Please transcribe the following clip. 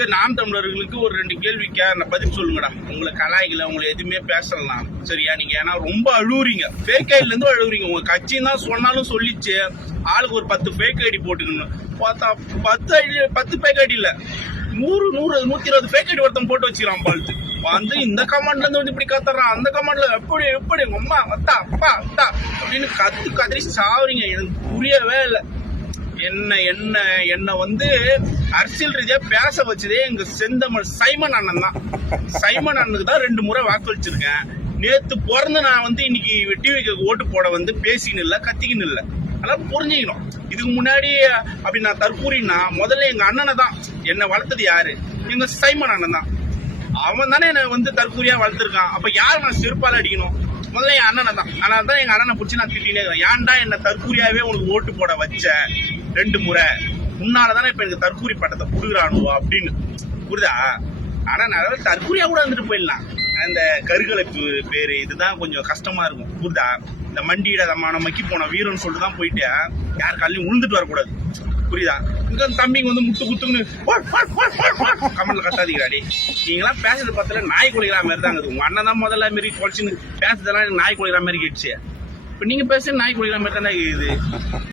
சரி, நாம் தமிழர்களுக்கு ஒரு 2 கேள்விக்கா நான் பதில் சொல்லுங்கடா. உங்களை கலாய்களை உங்களை எதுவுமே பேசலாம் சரியா? நீங்க ஏன்னா ரொம்ப அழுவுறீங்க, ஃபேக் ஐடில இருந்து அழுவுறீங்க. உங்க கட்சி தான் சொன்னாலும் சொல்லிச்சு ஆளுக்கு ஒரு 10 ஃபேக் ஐடி போட்டுக்கணும் பார்த்தா 10 ஃபேக் ஐடி இல்ல 120 ஃபேக் ஐடி ஒருத்தன் போட்டு வச்சுக்கிறான் பால்த்து வந்து இந்த கமாண்ட்ல இருந்து வந்து இப்படி கத்துறான், அந்த கமாண்ட்ல எப்படி அம்மா அத்தா அப்பா அத்தா அப்படின்னு கத்திரி சாவுறீங்க. எனக்கு புரியவே இல்லை. என்ன வந்து அரசியல் ரீதியா பேச வச்சதே எங்க செந்தமிழ் சைமன் அண்ணன் தான். சைமன் அண்ணனுக்கு தான் 2 முறை வாக்களிச்சிருக்கேன். நேத்து பிறந்து நான் வந்து இன்னைக்கு டிவிக்கு ஓட்டு போட வந்து பேசின்னு இல்லை, கத்திக்கின்னு இல்லை. அதெல்லாம் புரிஞ்சுக்கணும். இதுக்கு முன்னாடி அப்படி நான் தற்கூறினா முதல்ல எங்க அண்ணனை தான். என்னை வளர்த்தது யாரு? எங்க சைமன் அண்ணன் தான். அவன் தானே என்னை வந்து தற்கூரியா வளர்த்துருக்கான். அப்ப யார் நான் செருப்பால அடிக்கணும்? முதல்ல என் அண்ணனை தான். அதனால தான் எங்க அண்ணனை பிடிச்சி நான் திட்டினே இருக்கிறேன். ஏன்டா என்ன தற்கூரியாவே உனக்கு ஓட்டு போட வச்ச 2 முறை? முன்னாலதானே இப்ப எனக்கு தற்கூரி பட்டத்தை புடுகிறானுவோ அப்படின்னு புரியுதா? ஆனா நான் தற்கூரியா கூட வந்துட்டு போயிடலாம். அந்த கருகலைப்பு பேரு இதுதான் கொஞ்சம் கஷ்டமா இருக்கும் புரியுதா? இந்த மண்டியிட நம்ம மக்கி போன வீரன்னு சொல்லிட்டு தான் போயிட்டு யார் காலையும் உழுந்துட்டு வரக்கூடாது புரியுதா? இங்க தம்பிங்க வந்து முட்டு குத்துன்னு கமெண்ட்ல கத்தாதீங்களாடி. நீங்களாம் பேசுறது பார்த்தல நாய் குலைக்கிற மாதிரி தான் இருக்குது. உங்க அண்ணன் தான் முதல்ல மாரி குறைச்சின்னு பேசுறதெல்லாம் நாய் குலைக்கிற மாதிரி கேட்டுச்சு. இப்ப நீங்க பேசுறது நாய் குலைக்கிற மாதிரி தானே இருக்குது.